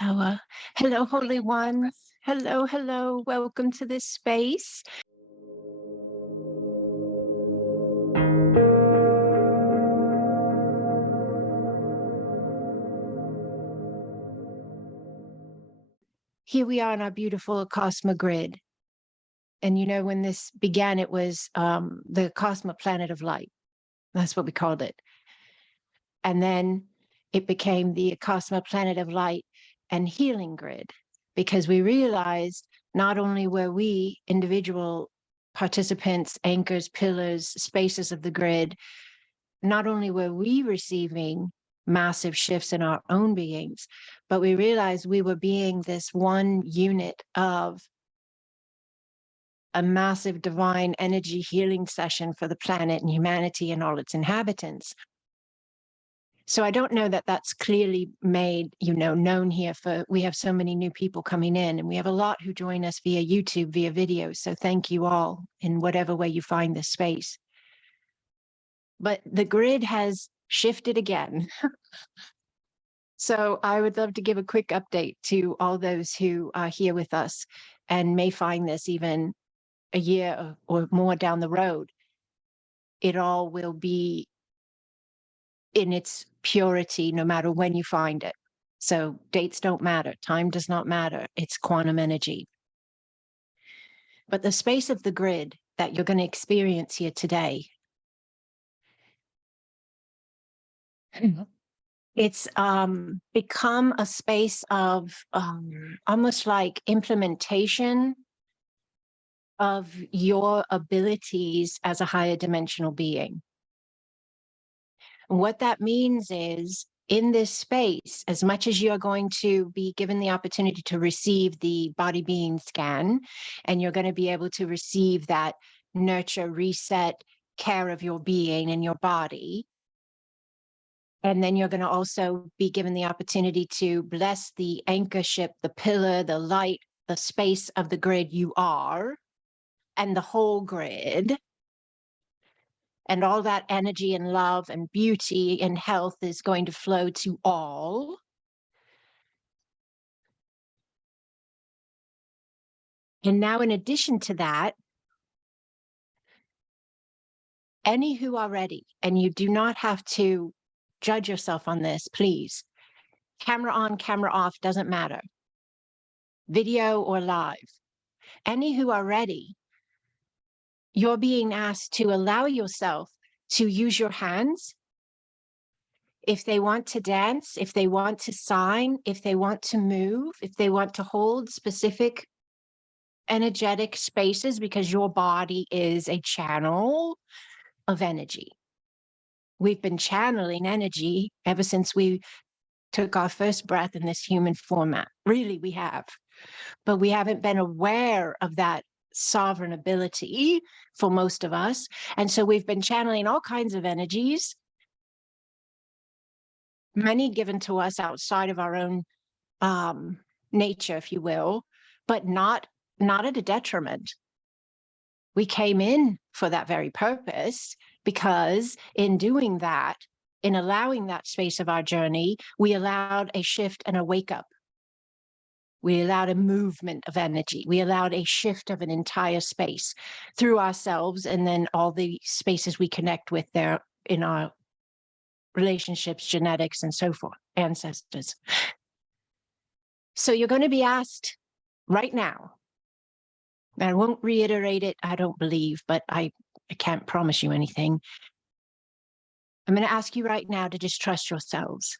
Tower. Hello, Holy Ones. Hello, hello. Welcome to this space. Here we are on our beautiful Acasma grid. And you know, when this began, it was the Acasma Planet of Light. That's what we called it. And then it became the Acasma Planet of Light and Healing Grid, because we realized not only were we individual participants, anchors, pillars, spaces of the grid, not only were we receiving massive shifts in our own beings, but we realized we were being this one unit of a massive divine energy healing session for the planet and humanity and all its inhabitants. So I don't know that that's clearly made, known here. We have so many new people coming in, and we have a lot who join us via YouTube, via video. So thank you all in whatever way you find this space. But the grid has shifted again. So I would love to give a quick update to all those who are here with us and may find this even a year or more down the road. It all will be in its purity, no matter when you find it. So dates don't matter. Time does not matter. It's quantum energy. But the space of the grid that you're going to experience here today, it's become a space of almost like implementation of your abilities as a higher dimensional being. And what that means is, in this space, as much as you're going to be given the opportunity to receive the body being scan, and you're going to be able to receive that nurture, reset, care of your being and your body, and then you're going to also be given the opportunity to bless the anchorship, the pillar, the light, the space of the grid you are, and the whole grid. And all that energy and love and beauty and health is going to flow to all. And now, in addition to that, any who are ready, and you do not have to judge yourself on this, please. Camera on, camera off, doesn't matter. Video or live. Any who are ready, you're being asked to allow yourself to use your hands. If they want to dance, if they want to sign, if they want to move, if they want to hold specific energetic spaces, because your body is a channel of energy. We've been channeling energy ever since we took our first breath in this human format. Really, we have. But we haven't been aware of that sovereign ability for most of us. And so we've been channeling all kinds of energies, many given to us outside of our own nature, if you will, but not at a detriment. We came in for that very purpose, because in doing that, in allowing that space of our journey, we allowed a shift and a wake up. We allowed a movement of energy. We allowed a shift of an entire space through ourselves, and then all the spaces we connect with there in our relationships, genetics, and so forth, ancestors. So you're going to be asked right now, and I won't reiterate it, I don't believe, but I can't promise you anything. I'm going to ask you right now to just trust yourselves.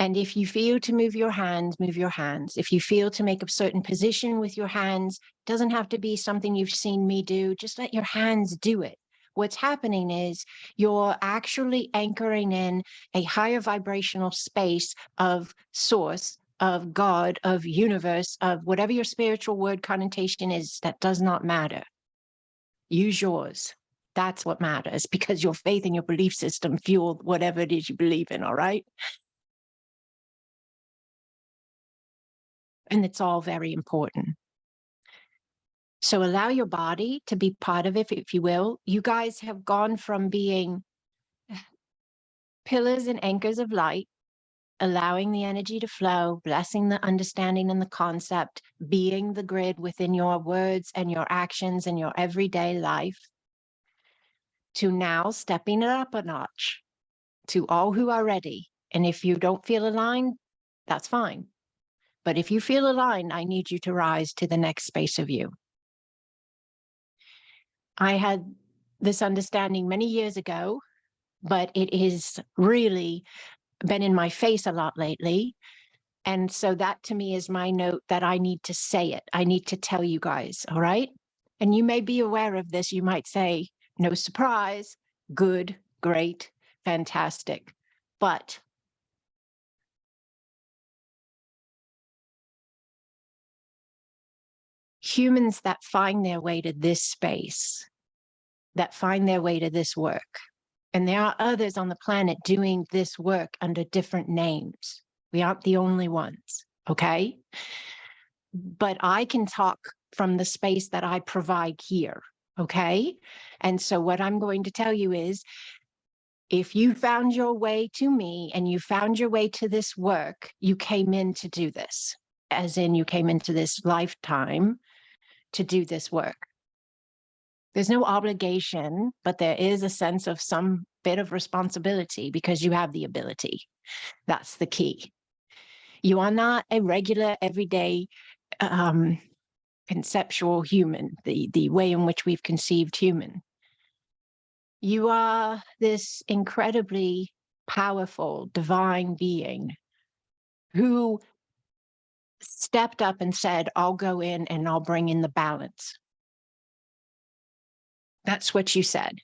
And if you feel to move your hands, move your hands. If you feel to make a certain position with your hands, it doesn't have to be something you've seen me do. Just let your hands do it. What's happening is you're actually anchoring in a higher vibrational space of source, of God, of universe, of whatever your spiritual word connotation is. That does not matter. Use yours. That's what matters, because your faith and your belief system fuel whatever it is you believe in, all right? And it's all very important. So allow your body to be part of it, if you will. You guys have gone from being pillars and anchors of light allowing the energy to flow, blessing the understanding and the concept, being the grid within your words and your actions and your everyday life, to now stepping it up a notch to all who are ready. And if you don't feel aligned, that's fine. But if you feel aligned, I need you to rise to the next space of you. I had this understanding many years ago, but it has really been in my face a lot lately. And so that to me is my note that I need to say it. I need to tell you guys, all right? And you may be aware of this. You might say, no surprise, good, great, fantastic. But humans that find their way to this space, that find their way to this work, and there are others on the planet doing this work under different names. We aren't the only ones, okay? But I can talk from the space that I provide here, okay? And so what I'm going to tell you is, if you found your way to me and you found your way to this work, you came in to do this, as in you came into this lifetime to do this work. There's no obligation, but there is a sense of some bit of responsibility because you have the ability. That's the key. You are not a regular, everyday, conceptual human, the way in which we've conceived human. You are this incredibly powerful, divine being who stepped up and said, I'll go in and I'll bring in the balance. That's what you said.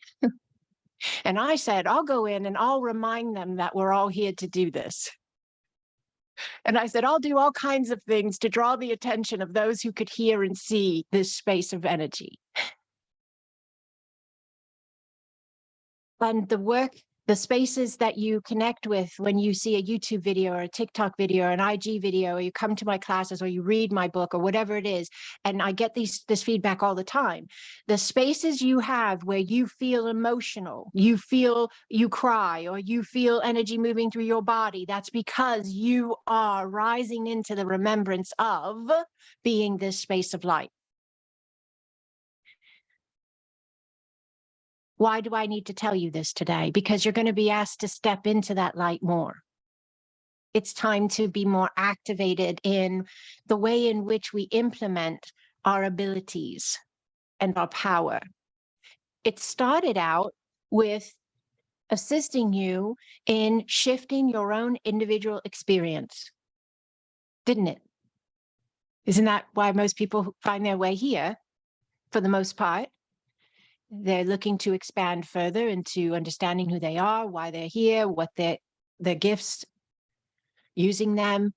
And I said, I'll go in and I'll remind them that we're all here to do this. And I said, I'll do all kinds of things to draw the attention of those who could hear and see this space of energy. And the work, the spaces that you connect with when you see a YouTube video or a TikTok video or an IG video, or you come to my classes or you read my book or whatever it is, and I get this feedback all the time. The spaces you have where you feel emotional, you cry, or you feel energy moving through your body, that's because you are rising into the remembrance of being this space of light. Why do I need to tell you this today? Because you're going to be asked to step into that light more. It's time to be more activated in the way in which we implement our abilities and our power. It started out with assisting you in shifting your own individual experience, didn't it? Isn't that why most people find their way here, for the most part? They're looking to expand further into understanding who they are, why they're here, what their gifts, using them.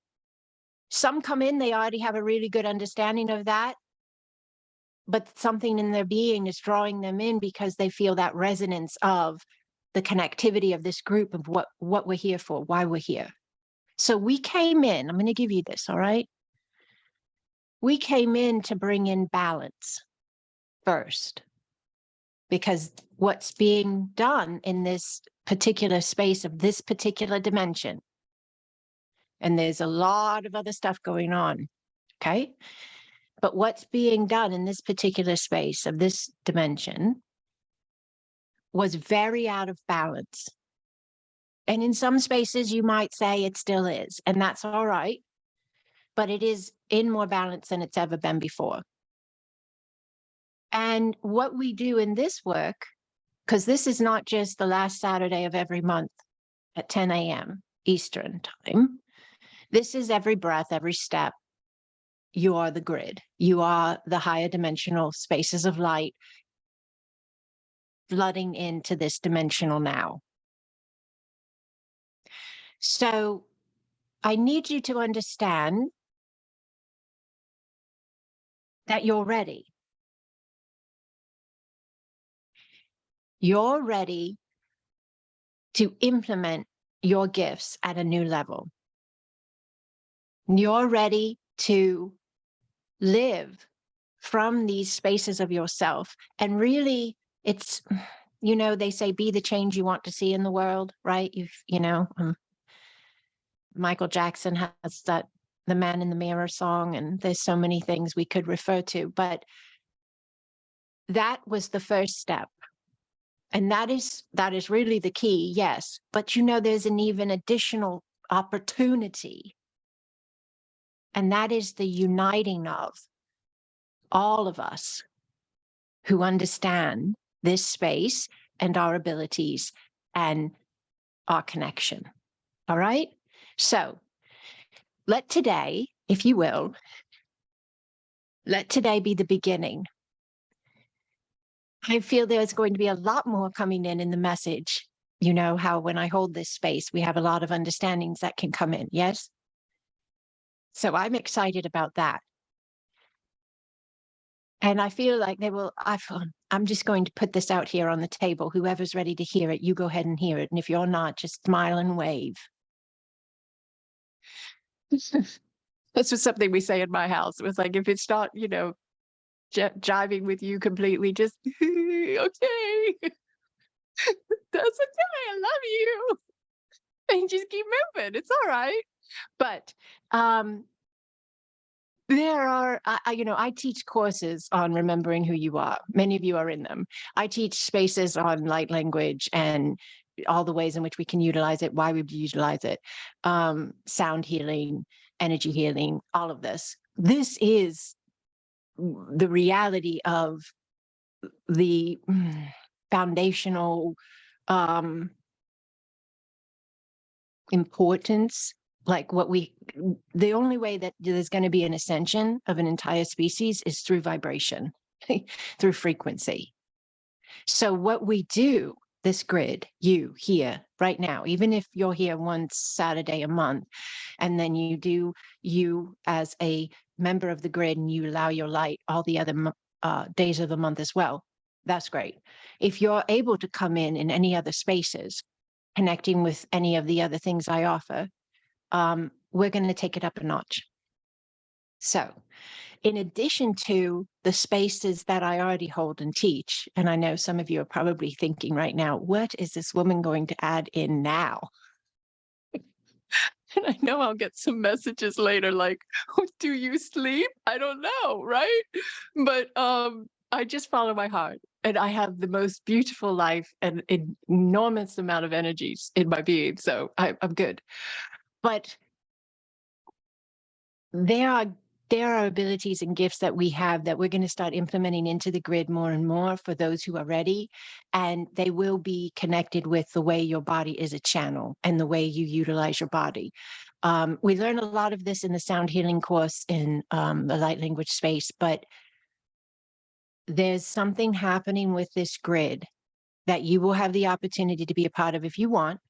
Some come in, they already have a really good understanding of that, but something in their being is drawing them in because they feel that resonance of the connectivity of this group, of what we're here for, why we're here. So we came in, I'm going to give you this, all right? We came in to bring in balance first, because what's being done in this particular space of this particular dimension, and there's a lot of other stuff going on, okay? But what's being done in this particular space of this dimension was very out of balance. And in some spaces, you might say it still is, and that's all right, but it is in more balance than it's ever been before. And what we do in this work, because this is not just the last Saturday of every month at 10 a.m. Eastern time, this is every breath, every step. You are the grid. You are the higher dimensional spaces of light flooding into this dimensional now. So I need you to understand that you're ready. You're ready to implement your gifts at a new level. You're ready to live from these spaces of yourself. And really, it's, you know, they say, be the change you want to see in the world, right? Michael Jackson has that The Man in the Mirror song, and there's so many things we could refer to, but that was the first step. And that is really the key, yes. But there's an even additional opportunity. And that is the uniting of all of us who understand this space and our abilities and our connection. All right? So let today, if you will, let today be the beginning. I feel there's going to be a lot more coming in the message. You know how when I hold this space, we have a lot of understandings that can come in, yes? So I'm excited about that. And I feel like I'm just going to put this out here on the table. Whoever's ready to hear it, you go ahead and hear it. And if you're not, just smile and wave. This was something we say in my house. It was like, if it's not, jiving with you completely, just okay. That's okay. I love you. And just keep moving. It's all right. But there are, I teach courses on remembering who you are. Many of you are in them. I teach spaces on light language and all the ways in which we can utilize it, why we utilize it, sound healing, energy healing, all of this. This is the reality of the foundational importance, like the only way that there's going to be an ascension of an entire species is through vibration, through frequency. So what we do, this grid, you here right now, even if you're here one Saturday a month, and then you do you as a member of the grid and you allow your light all the other days of the month as well, that's great. If you're able to come in any other spaces, connecting with any of the other things I offer, we're going to take it up a notch. So in addition to the spaces that I already hold and teach, and I know some of you are probably thinking right now, what is this woman going to add in now? And I know I'll get some messages later like, oh, do you sleep? I don't know, right? But I just follow my heart. And I have the most beautiful life and an enormous amount of energies in my being. So I'm good. But there are abilities and gifts that we have that we're going to start implementing into the grid more and more for those who are ready. And they will be connected with the way your body is a channel and the way you utilize your body. We learn a lot of this in the sound healing course in the light language space, but there's something happening with this grid that you will have the opportunity to be a part of if you want.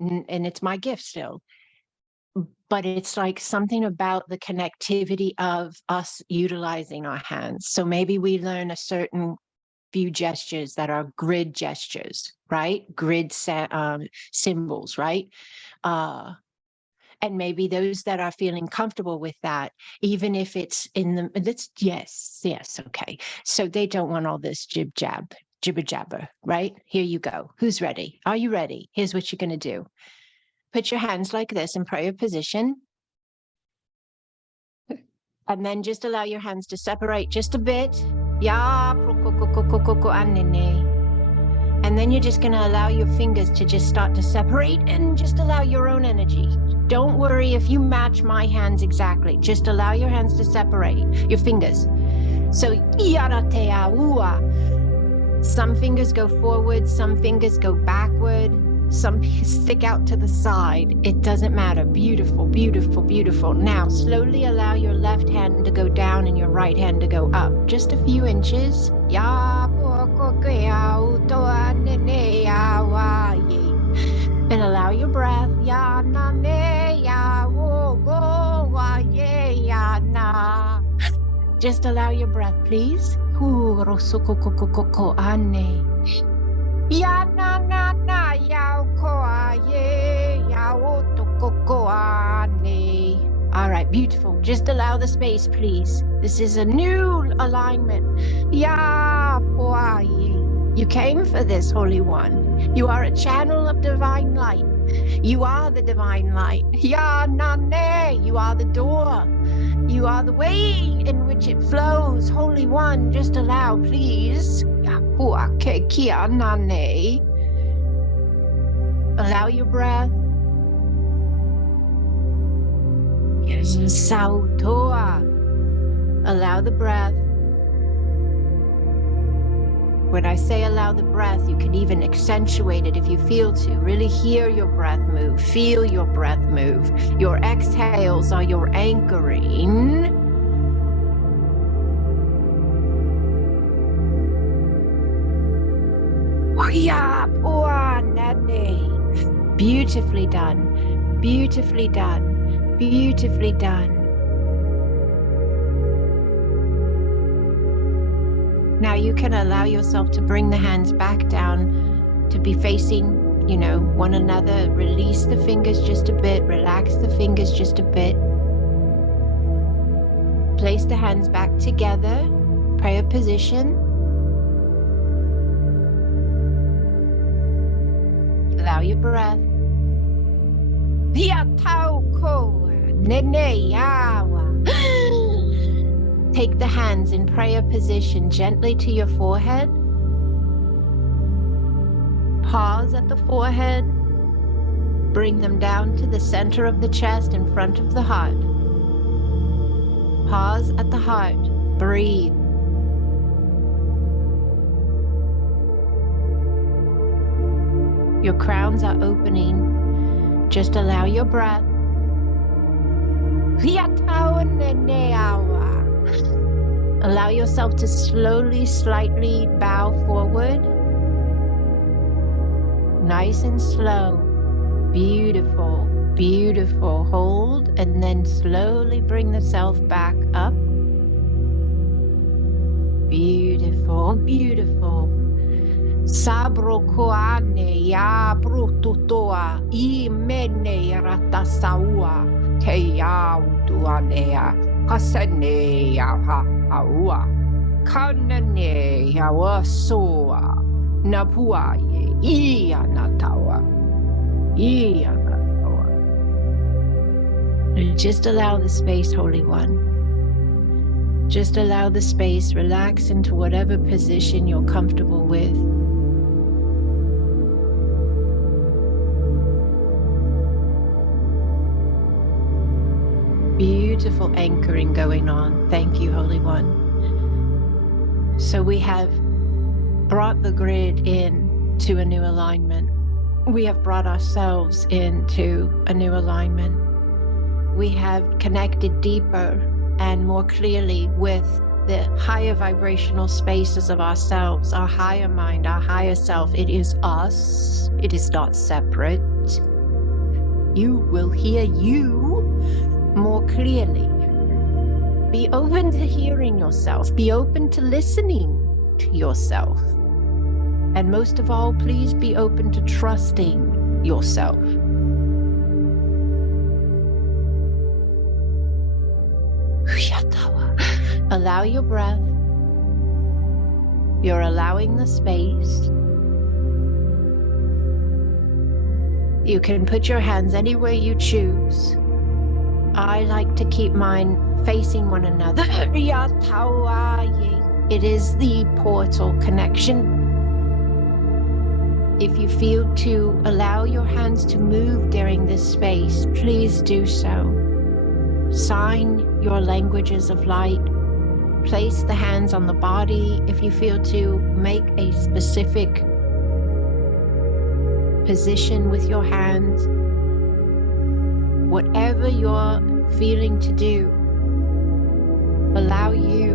And it's my gift still. But it's like something about the connectivity of us utilizing our hands. So maybe we learn a certain few gestures that are grid gestures, right? Grid symbols, right? And maybe those that are feeling comfortable with that, even if it's yes, okay. So they don't want all this jibber jabber, right? Here you go. Who's ready? Are you ready? Here's what you're going to do. Put your hands like this in prayer position. And then just allow your hands to separate just a bit. And then you're just going to allow your fingers to just start to separate and just allow your own energy. Don't worry if you match my hands exactly. Just allow your hands to separate, your fingers. So, some fingers go forward, some fingers go backward. Some stick out to the side. It doesn't matter. Beautiful, beautiful, beautiful. Now, slowly allow your left hand to go down and your right hand to go up. Just a few inches. And allow your breath. Just allow your breath, please. All right, beautiful. Just allow the space, please. This is a new alignment. You came for this, Holy One. You are a channel of divine light. You are the divine light. Ya nane. You are the door. You are the way in which it flows. Holy One, just allow, please. Yahua ke kia nane. Allow your breath. Yes, sautoa. Allow the breath. When I say allow the breath, you can even accentuate it if you feel to. Really hear your breath move. Feel your breath move. Your exhales are your anchoring. Beautifully done. Beautifully done. Beautifully done. Now you can allow yourself to bring the hands back down to be facing, one another. Release the fingers just a bit. Relax the fingers just a bit. Place the hands back together. Prayer position. Allow your breath. Take the hands in prayer position gently to your forehead. Pause at the forehead. Bring them down to the center of the chest in front of the heart. Pause at the heart. Breathe. Your crowns are opening. Just allow your breath. Allow yourself to slowly, slightly bow forward. Nice and slow. Beautiful, beautiful. Hold and then slowly bring the self back up. Beautiful, beautiful. Sabro koane ya brututoa I mene ratasaua te ya utuanea hasane ya haua kanane ya wasoa napua ye ia natawa. Just allow the space, Holy One. Just allow the space. Relax into whatever position you're comfortable with. Beautiful anchoring going on. Thank you, Holy One. So we have brought the grid in to a new alignment. We have brought ourselves into a new alignment. We have connected deeper and more clearly with the higher vibrational spaces of ourselves, our higher mind, our higher self. It is us. It is not separate. You will hear you more clearly. Be open to hearing yourself. Be open to listening to yourself. And most of all, please be open to trusting yourself. Allow your breath. You're allowing the space. You can put your hands anywhere you choose. I like to keep mine facing one another. It is the portal connection. If you feel to allow your hands to move during this space, please do so. Sign your languages of light. Place the hands on the body. If you feel to make a specific position with your hands, whatever you're feeling to do, allow you.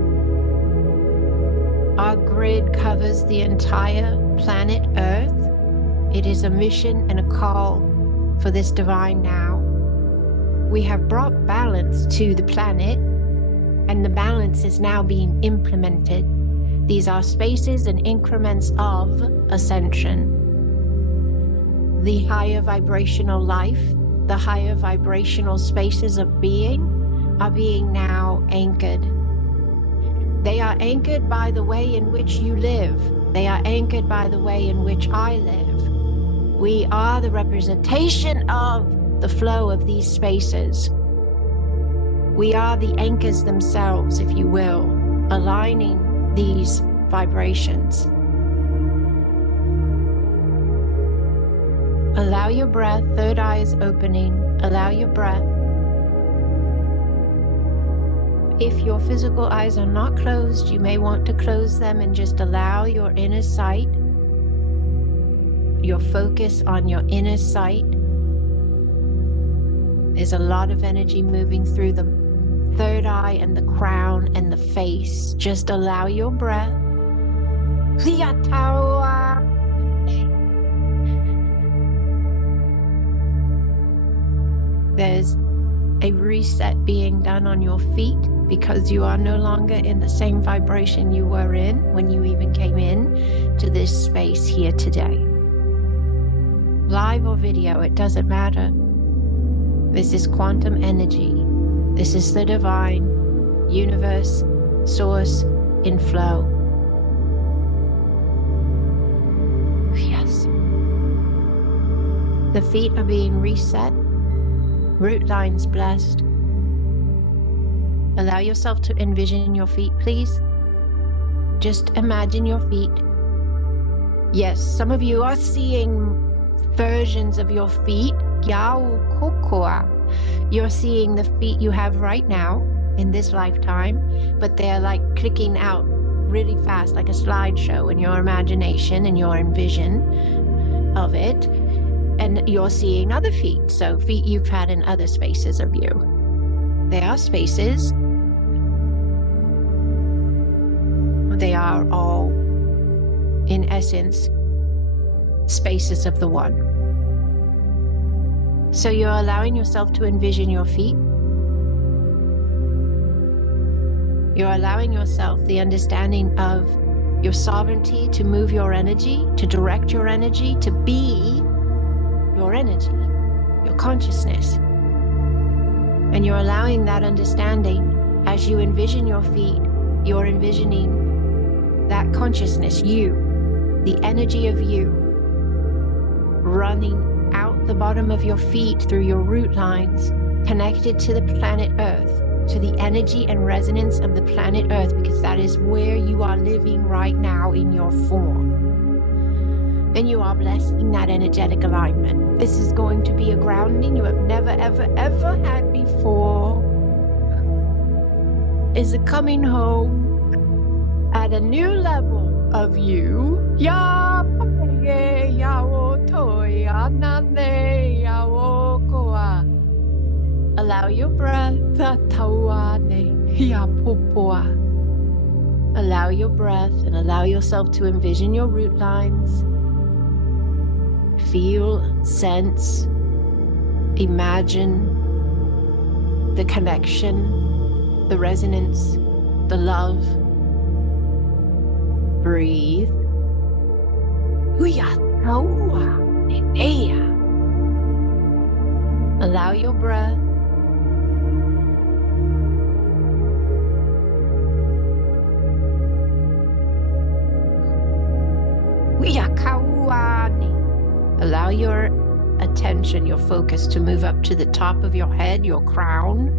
Our grid covers the entire planet Earth. It is a mission and a call for this divine now. We have brought balance to the planet, and the balance is now being implemented. These are spaces and increments of ascension. The higher vibrational life, the higher vibrational spaces of being are being now anchored. They are anchored by the way in which you live. They are anchored by the way in which I live. We are the representation of the flow of these spaces. We are the anchors themselves, if you will, aligning these vibrations. Allow your breath, third eye is opening. Allow your breath. If your physical eyes are not closed, you may want to close them and just allow your inner sight, your focus on your inner sight. There's a lot of energy moving through the third eye and the crown and the face. Just allow your breath. There's a reset being done on your feet because you are no longer in the same vibration you were in when you even came in to this space here today. Live or video, it doesn't matter. This is quantum energy. This is the divine universe, source in flow. Yes. The feet are being reset. Root lines blessed. Allow yourself to envision your feet, please. Just imagine your feet. Yes, some of you are seeing versions of your feet. You're seeing the feet you have right now in this lifetime, but they're like clicking out really fast, like a slideshow in your imagination and your envision of it. And you're seeing other feet, so feet you've had in other spaces of you. They are spaces. They are all, in essence, spaces of the one. So you're allowing yourself to envision your feet. You're allowing yourself the understanding of your sovereignty to move your energy, to direct your energy, to be your energy, your consciousness. And you're allowing that understanding as you envision your feet, you're envisioning that consciousness, you, the energy of you, running out the bottom of your feet through your root lines, connected to the planet Earth, to the energy and resonance of the planet Earth, because that is where you are living right now in your form. And you are blessing that energetic alignment. This is going to be a grounding you have never, ever, ever had before. Is a coming home at a new level of you. Allow your breath. Allow your breath and allow yourself to envision your root lines. Feel, sense, imagine the connection, the resonance, the love. Breathe. Allow your breath. Allow your attention, your focus to move up to the top of your head, your crown.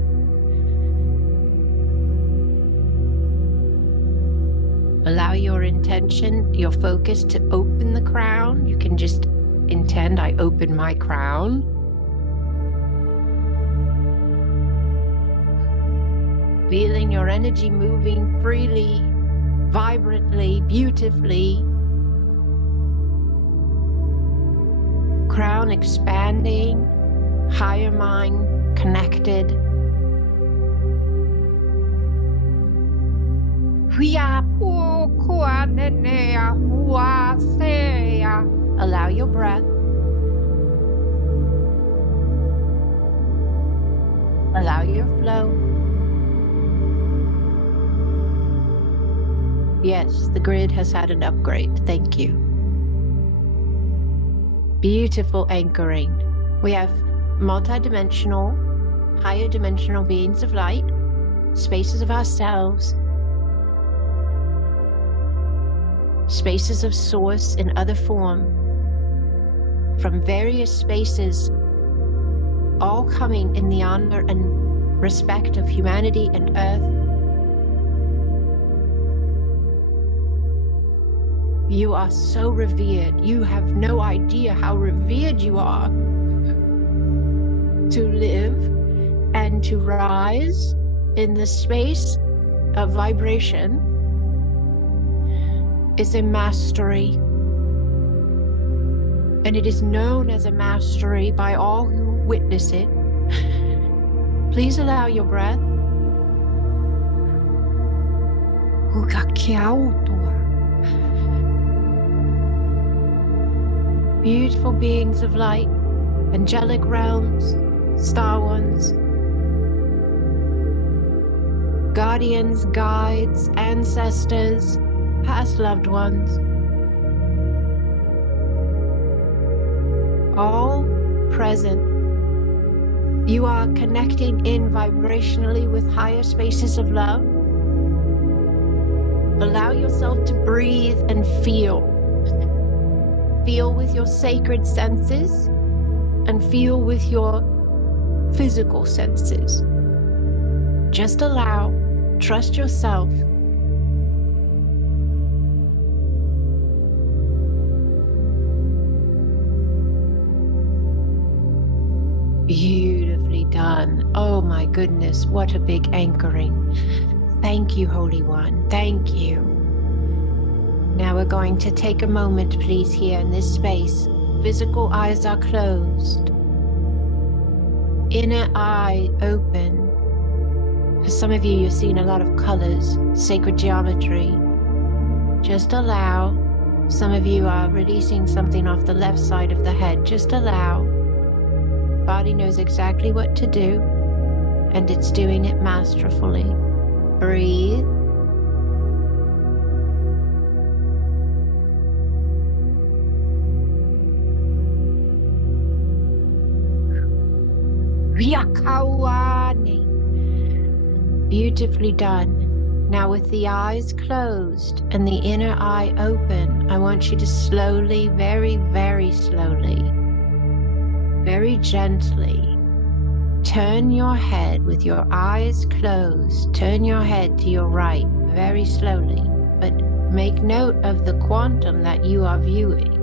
Allow your intention, your focus to open the crown. You can just intend, I open my crown. Feeling your energy moving freely, vibrantly, beautifully. Crown expanding, higher mind connected. Allow your breath. Allow your flow. Yes, the grid has had an upgrade. Thank you. Beautiful anchoring. We have multidimensional, higher dimensional beings of light, spaces of ourselves, spaces of source in other form, from various spaces, all coming in the honor and respect of humanity and Earth. You are so revered. You have no idea how revered you are. To live and to rise in the space of vibration is a mastery. And it is known as a mastery by all who witness it. Please allow your breath. Beautiful beings of light, angelic realms, star ones, guardians, guides, ancestors, past loved ones, all present. You are connecting in vibrationally with higher spaces of love. Allow yourself to breathe and feel. Feel with your sacred senses and feel with your physical senses. Just allow, trust yourself. Beautifully done. Oh my goodness, what a big anchoring. Thank you, Holy One. Thank you. Now we're going to take a moment, please, here in this space. Physical eyes are closed. Inner eye open. For some of you, you're seeing a lot of colors, sacred geometry. Just allow. Some of you are releasing something off the left side of the head. Just allow. Body knows exactly what to do, and it's doing it masterfully. Breathe. Beautifully done. Now with the eyes closed and the inner eye open, I want you to slowly, very, very slowly, very gently, turn your head with your eyes closed. Turn your head to your right, very slowly, but make note of the quantum that you are viewing.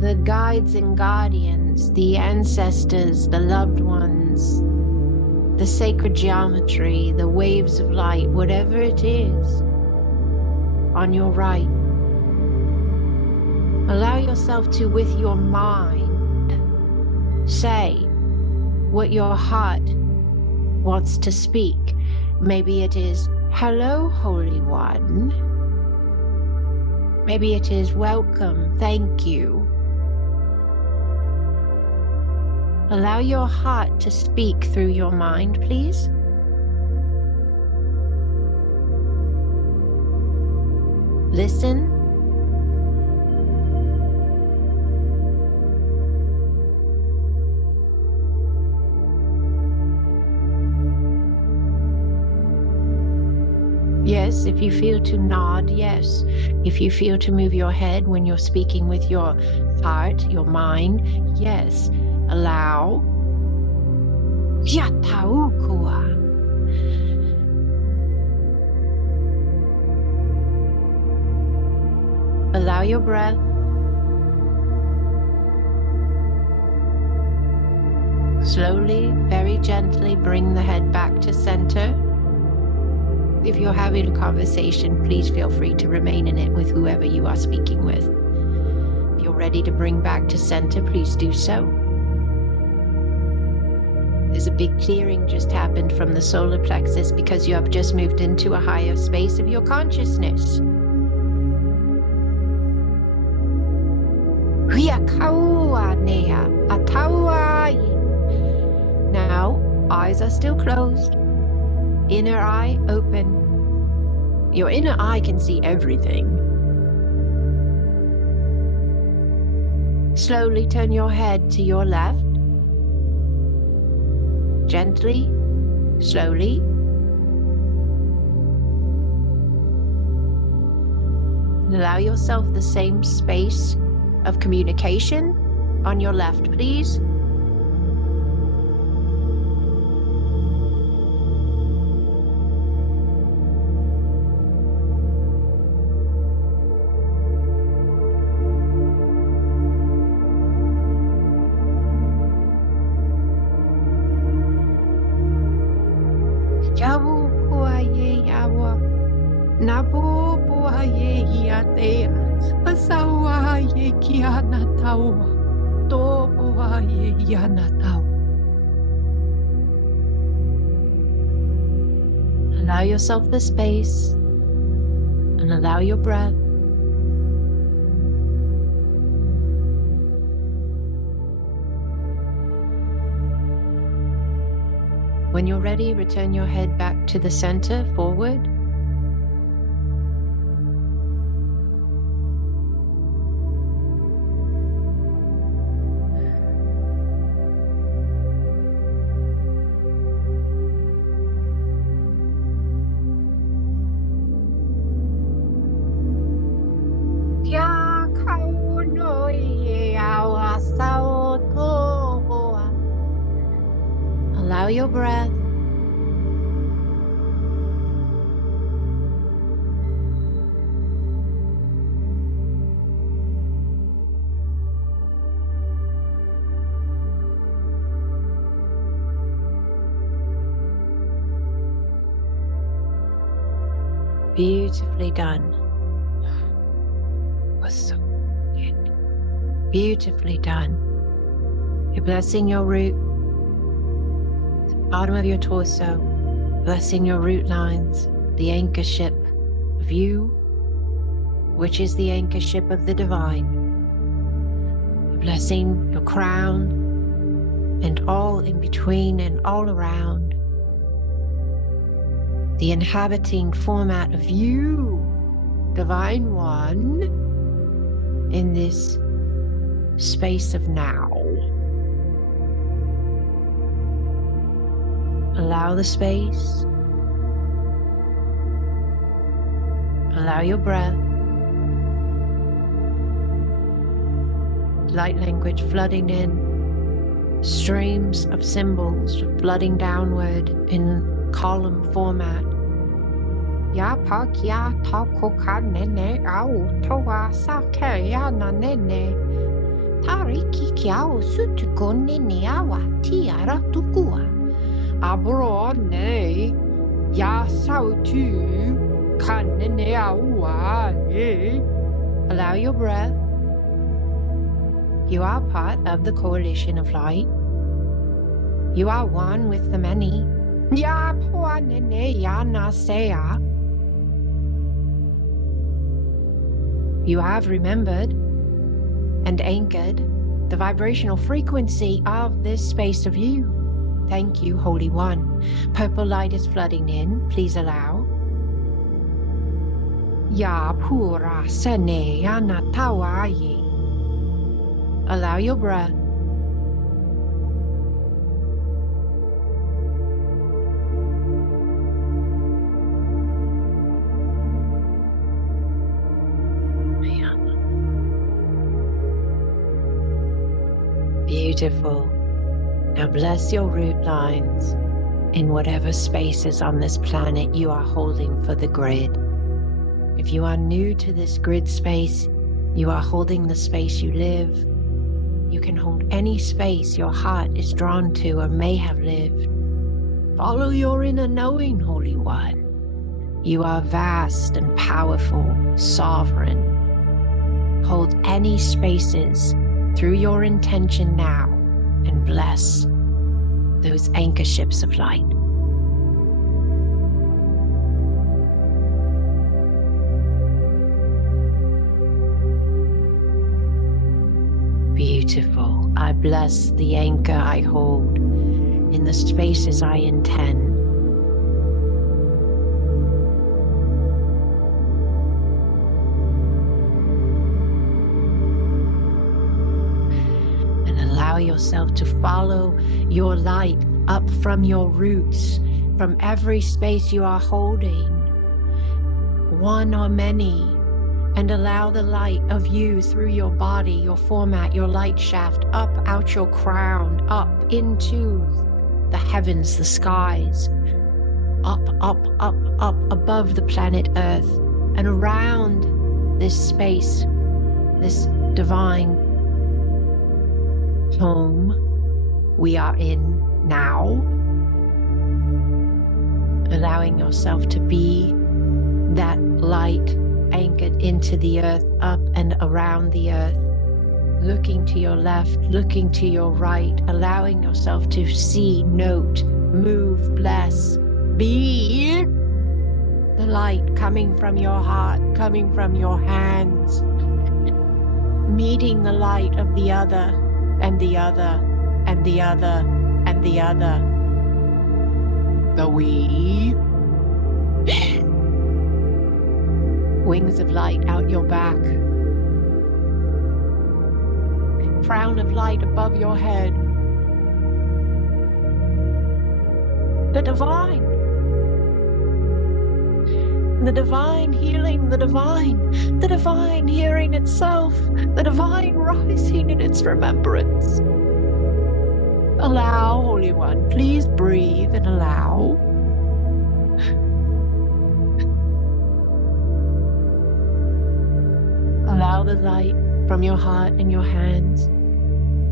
The guides and guardians, the ancestors, the loved ones, the sacred geometry, the waves of light, whatever it is, on your right. Allow yourself to, with your mind, say what your heart wants to speak. Maybe it is, hello, Holy One. Maybe it is, welcome, thank you. Allow your heart to speak through your mind, please. Listen. Yes, if you feel to nod, yes. If you feel to move your head when you're speaking with your heart, your mind, yes. Allow. Allow your breath. Slowly, very gently bring the head back to center. If you're having a conversation, please feel free to remain in it with whoever you are speaking with. If you're ready to bring back to center, please do so. There's a big clearing just happened from the solar plexus because you have just moved into a higher space of your consciousness. Now, eyes are still closed. Inner eye open. Your inner eye can see everything. Slowly turn your head to your left. Gently, slowly. Allow yourself the same space of communication on your left, please. Yawu kuaye yawa, nabu buaye hiatea, asawa ye kiana tawa, to buaye yana tawa. Allow yourself the space and allow your breath. When you're ready, return your head back to the center, forward. Allow your breath. Beautifully done. Beautifully done. You're blessing your root, bottom of your torso, blessing your root lines, the anchor ship of you, which is the anchor ship of the divine. You're blessing your crown and all in between and all around. The inhabiting format of you, Divine One, in this space of now. Allow the space. Allow your breath. Light language flooding in. Streams of symbols flooding downward in column format. Ya pa kia ta ko ka nene au toa sa ke ya na nene. Tariki kia o sutu ko nene awa tiara tukua. Abro ne ya sao tu ka nene awa e. Allow your breath. You are part of the coalition of light. You are one with the many. Ya po nene ya na sea. You have remembered and anchored the vibrational frequency of this space of you. Thank you, Holy One. Purple light is flooding in. Please allow. Ya pura sene anatawaye. Allow your breath. Beautiful. Now bless your root lines in whatever spaces on this planet you are holding for the grid. If you are new to this grid space, you are holding the space you live. You can hold any space your heart is drawn to or may have lived. Follow your inner knowing, Holy One. You are vast and powerful, sovereign. Hold any spaces through your intention now and bless those anchor ships of light. Beautiful. I bless the anchor I hold in the spaces I intend. Allow yourself to follow your light up from your roots, from every space you are holding, one or many, and allow the light of you through your body, your format, your light shaft, up out your crown, up into the heavens, the skies, up, up, up, up above the planet Earth, and around this space, this divine home we are in now, allowing yourself to be that light anchored into the earth, up and around the earth, looking to your left, looking to your right, allowing yourself to see, note, move, bless, be the light coming from your heart, coming from your hands, meeting the light of the other and the other and the other and the other. The we. Wings of light out your back. Crown of light above your head. The divine healing, the divine hearing itself, the divine rising in its remembrance. Allow, Holy One, please breathe and allow. Allow the light from your heart and your hands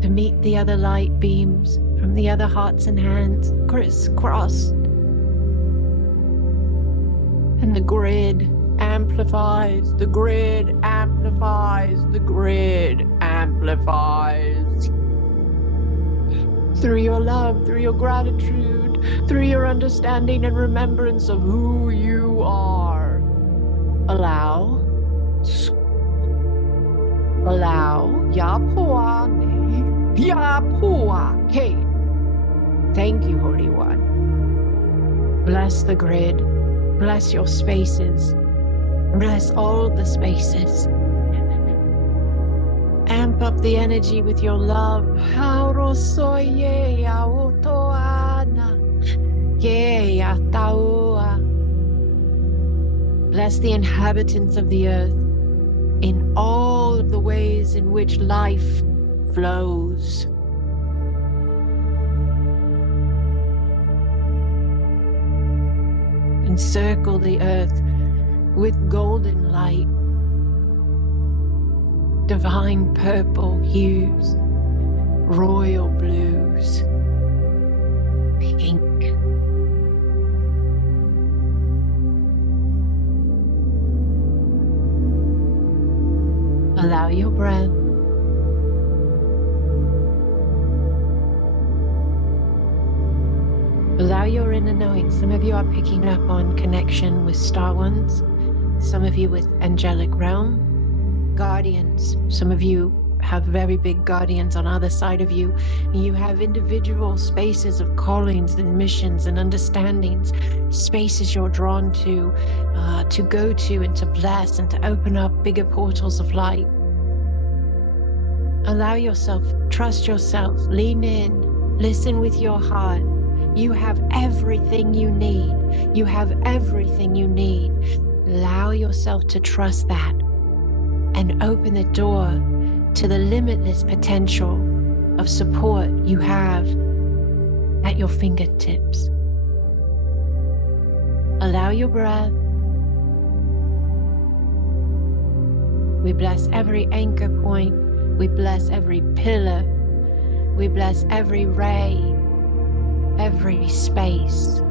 to meet the other light beams from the other hearts and hands, crisscrossed. And the grid amplifies, the grid amplifies, the grid amplifies. Through your love, through your gratitude, through your understanding and remembrance of who you are. Allow, Yapuane, Yapuake. Thank you, Holy One. Bless the grid, bless your spaces, bless all the spaces. Amp up the energy with your love. Bless the inhabitants of the earth in all of the ways in which life flows. Encircle the earth with golden light, divine purple hues, royal blues, pink. Allow your breath. Allow your inner knowing. Some of you are picking up on connection with Star Ones. Some of you with angelic realm, guardians. Some of you have very big guardians on either side of you. You have individual spaces of callings and missions and understandings, spaces you're drawn to go to and to bless and to open up bigger portals of light. Allow yourself, trust yourself, lean in, listen with your heart. You have everything you need. You have everything you need. Allow yourself to trust that and open the door to the limitless potential of support you have at your fingertips. Allow your breath. We bless every anchor point. We bless every pillar. We bless every ray, every space.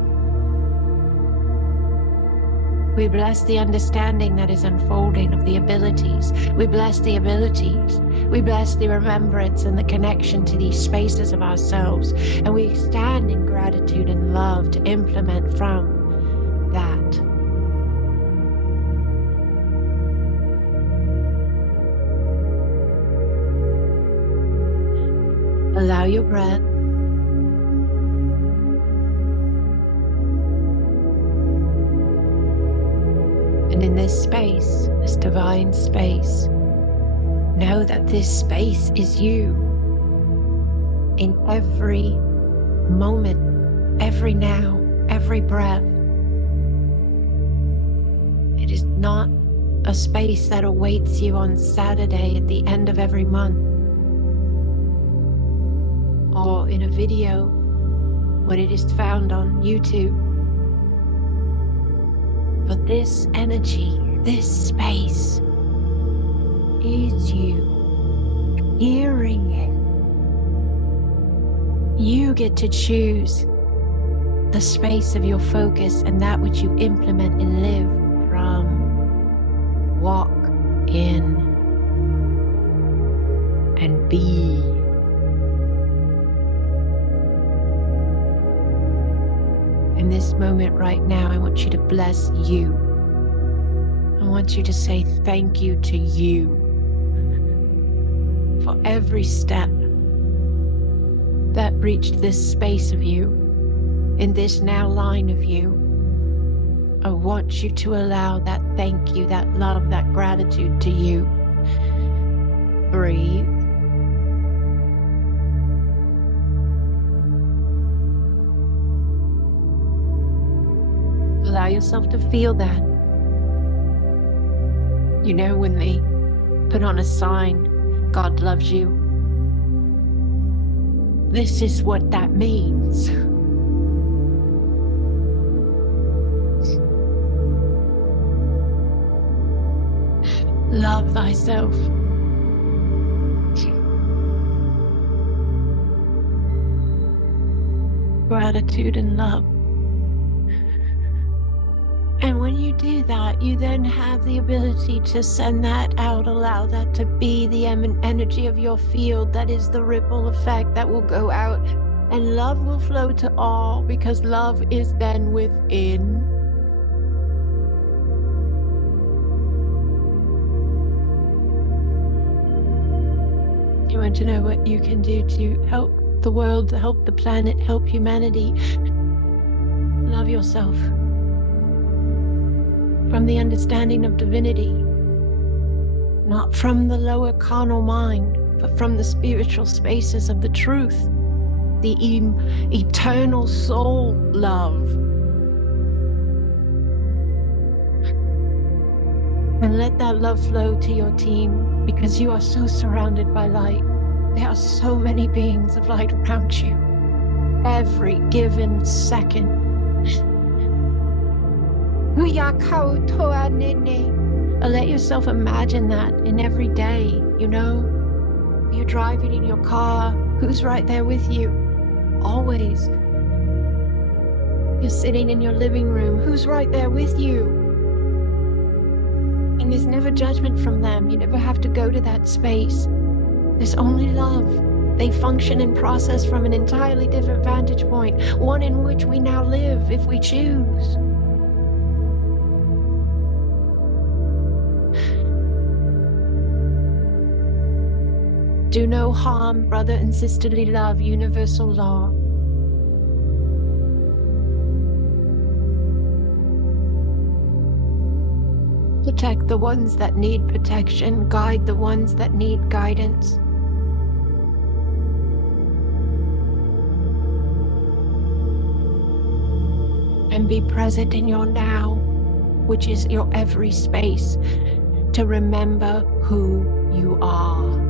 We bless the understanding that is unfolding of the abilities. We bless the abilities. We bless the remembrance and the connection to these spaces of ourselves. And we stand in gratitude and love to implement from that. Allow your breath. And in this space, this divine space, know that this space is you. In every moment, every now, every breath. It is not a space that awaits you on Saturday at the end of every month, or in a video when it is found on YouTube. But this energy, this space is you hearing it. You get to choose the space of your focus and that which you implement and live from. Walk in and be. In this moment right now, I want you to bless you. I want you to say thank you to you for every step that reached this space of you, in this now line of you. I want you to allow that thank you, that love, that gratitude to you. Breathe. Allow yourself to feel that. You know, when they put on a sign, God loves you, this is what that means. Love thyself. Gratitude and love. And when you do that, you then have the ability to send that out, allow that to be the energy of your field. That is the ripple effect that will go out, and love will flow to all, because love is then within. You want to know what you can do to help the world, to help the planet, help humanity? Love yourself. From the understanding of divinity, not from the lower carnal mind, but from the spiritual spaces of the truth, the eternal soul love. And let that love flow to your team, because you are so surrounded by light. There are so many beings of light around you, every given second. Let yourself imagine that in every day, you know, you're driving in your car, who's right there with you? Always. You're sitting in your living room, who's right there with you? And there's never judgment from them. You never have to go to that space. There's only love. They function and process from an entirely different vantage point, one in which we now live if we choose. Do no harm, brother and sisterly love, universal law. Protect the ones that need protection, guide the ones that need guidance. And be present in your now, which is your every space, to remember who you are.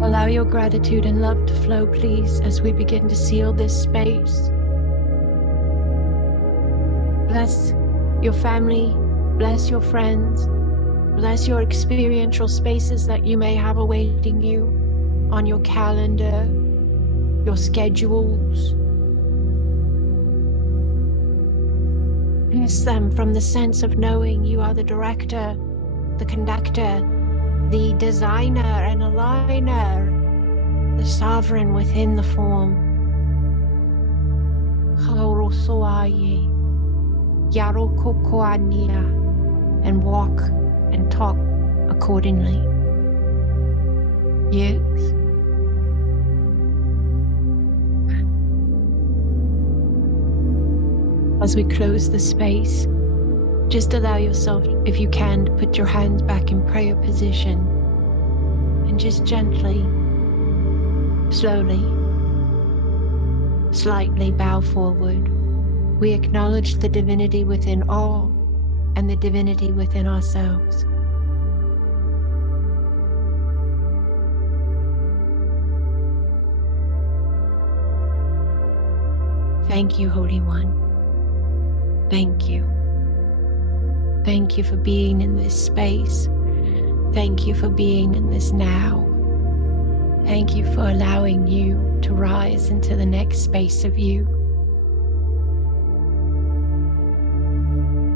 Allow your gratitude and love to flow, please, as we begin to seal this space. Bless your family, bless your friends, bless your experiential spaces that you may have awaiting you on your calendar, your schedules. Bless them from the sense of knowing you are the director, the conductor, the designer and aligner, the sovereign within the form. And walk and talk accordingly. Yes. As we close the space, just allow yourself, if you can, to put your hands back in prayer position and just gently, slowly slightly bow forward. We acknowledge the divinity within all and the divinity within ourselves. Thank you, Holy One. Thank you. Thank you for being in this space. Thank you for being in this now. Thank you for allowing you to rise into the next space of you.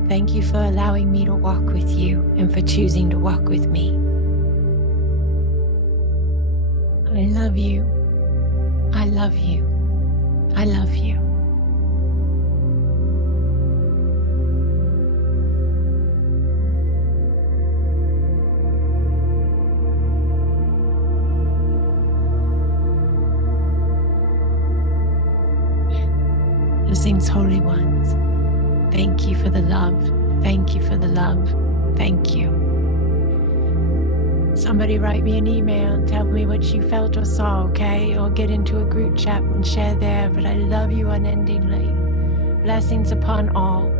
Thank you for allowing me to walk with you and for choosing to walk with me. I love you. I love you. I love you. Blessings, Holy Ones. Thank you for the love. Thank you for the love. Thank you. Somebody write me an email and tell me what you felt or saw, okay? Or get into a group chat and share there. But I love you unendingly. Blessings upon all.